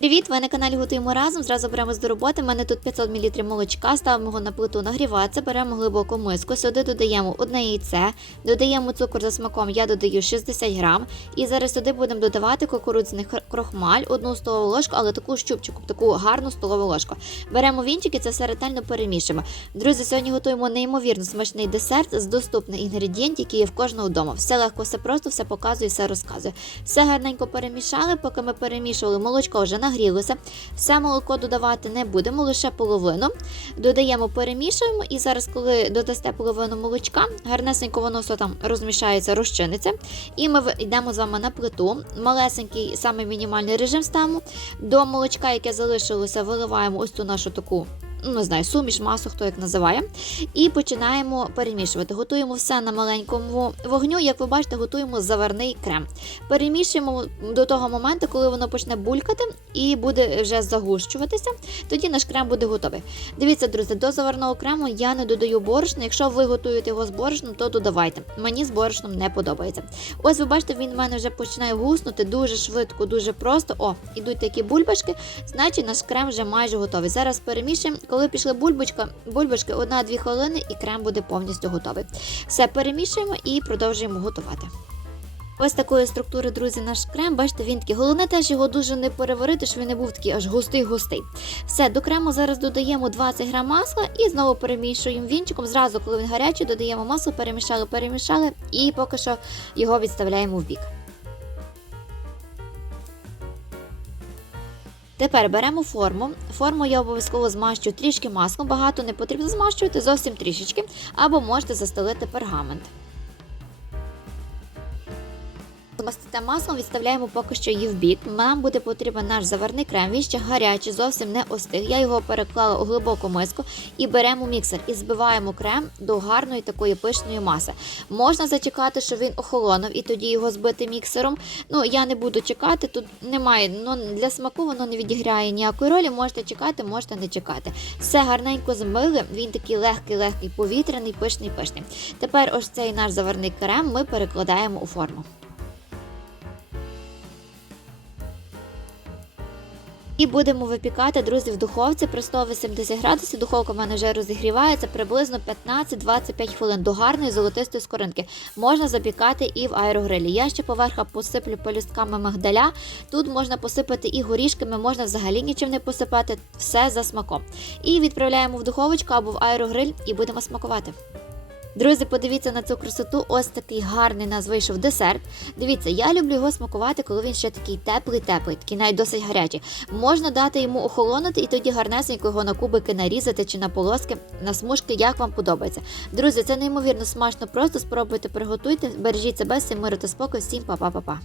Привіт! Ви на каналі готуємо разом. Зразу беремо до роботи. У мене тут 500 мл молочка, ставимо його на плиту нагріватися, беремо глибоку миску, сюди додаємо одне яйце, додаємо цукор за смаком, я додаю 60 грам. І зараз сюди будемо додавати кукурудзяний крохмаль, одну столову ложку, але таку щупчику, таку гарну столову ложку. Беремо вінчики, це все ретельно перемішуємо. Друзі, сьогодні готуємо неймовірно смачний десерт з доступних інгредієнтів, які є в кожного вдома. Все легко, все просто, все показую, все розказую. Все гарненько перемішали, поки ми перемішували, молочко вже нагрілося. Все молоко додавати не будемо, лише половину. Додаємо, перемішуємо, і зараз, коли додасте половину молочка, гарнесенько воно все там розмішається, розчиниться. І ми йдемо з вами на плиту. Малесенький, саме мінімальний режим ставимо. До молочка, яке залишилося, виливаємо ось ту нашу таку. Ну, не знаю, суміш, масу, хто як називає. І починаємо перемішувати. Готуємо все на маленькому вогню. Як ви бачите, готуємо заварний крем. Перемішуємо до того моменту, коли воно почне булькати і буде вже загущуватися. Тоді наш крем буде готовий. Дивіться, друзі, до заварного крему я не додаю борошна. Якщо ви готуєте його з борошном, то додавайте. Мені з борошном не подобається. Ось ви бачите, він в мене вже починає гуснути дуже швидко, дуже просто. О, ідуть такі бульбашки, значить наш крем вже майже готовий. Зараз перемішуємо. Коли пішли бульбочка, бульбашки, 1-2 хвилини і крем буде повністю готовий. Все перемішуємо і продовжуємо готувати. Ось такої структури, друзі, наш крем. Бачите, він такий. Головне теж його дуже не переварити, щоб він не був такий аж густий-густий. Все, до крему зараз додаємо 20 грам масла і знову перемішуємо вінчиком. Зразу, коли він гарячий, додаємо масло, перемішали, перемішали і поки що його відставляємо в бік. Тепер беремо форму. Форму я обов'язково змащу трішки маслом, багато не потрібно змащувати, зовсім трішечки, або можете застелити пергамент. Змастите маслом, відставляємо поки що її в бік. Нам буде потрібен наш заварний крем. Він ще гарячий, зовсім не остиг. Я його переклала у глибоку миску і беремо міксер і збиваємо крем до гарної такої пишної маси. Можна зачекати, щоб він охолонув, і тоді його збити міксером. Ну я не буду чекати. Тут немає ну для смаку, воно не відіграє ніякої ролі. Можете чекати, можете не чекати. Все гарненько змили. Він такий легкий, легкий, повітряний, пишний, пишний. Тепер ось цей наш заварний крем ми перекладаємо у форму. І будемо випікати, друзі, в духовці при 180 градусів. Духовка в мене вже розігрівається приблизно 15-25 хвилин до гарної золотистої скоринки. Можна запікати і в аерогрилі. Я ще поверха посиплю пелюстками мигдаля. Тут можна посипати і горішками, можна взагалі нічим не посипати, все за смаком. І відправляємо в духовочку або в аерогриль і будемо смакувати. Друзі, подивіться на цю красоту. Ось такий гарний нас вийшов десерт. Дивіться, я люблю його смакувати, коли він ще такий теплий-теплий, такий навіть досить гарячий. Можна дати йому охолонути і тоді гарнесенько його на кубики нарізати чи на полоски, на смужки, як вам подобається. Друзі, це неймовірно смачно. Просто спробуйте, приготуйте, бережіть себе, всім миру та спокою, всім па-па-па-па.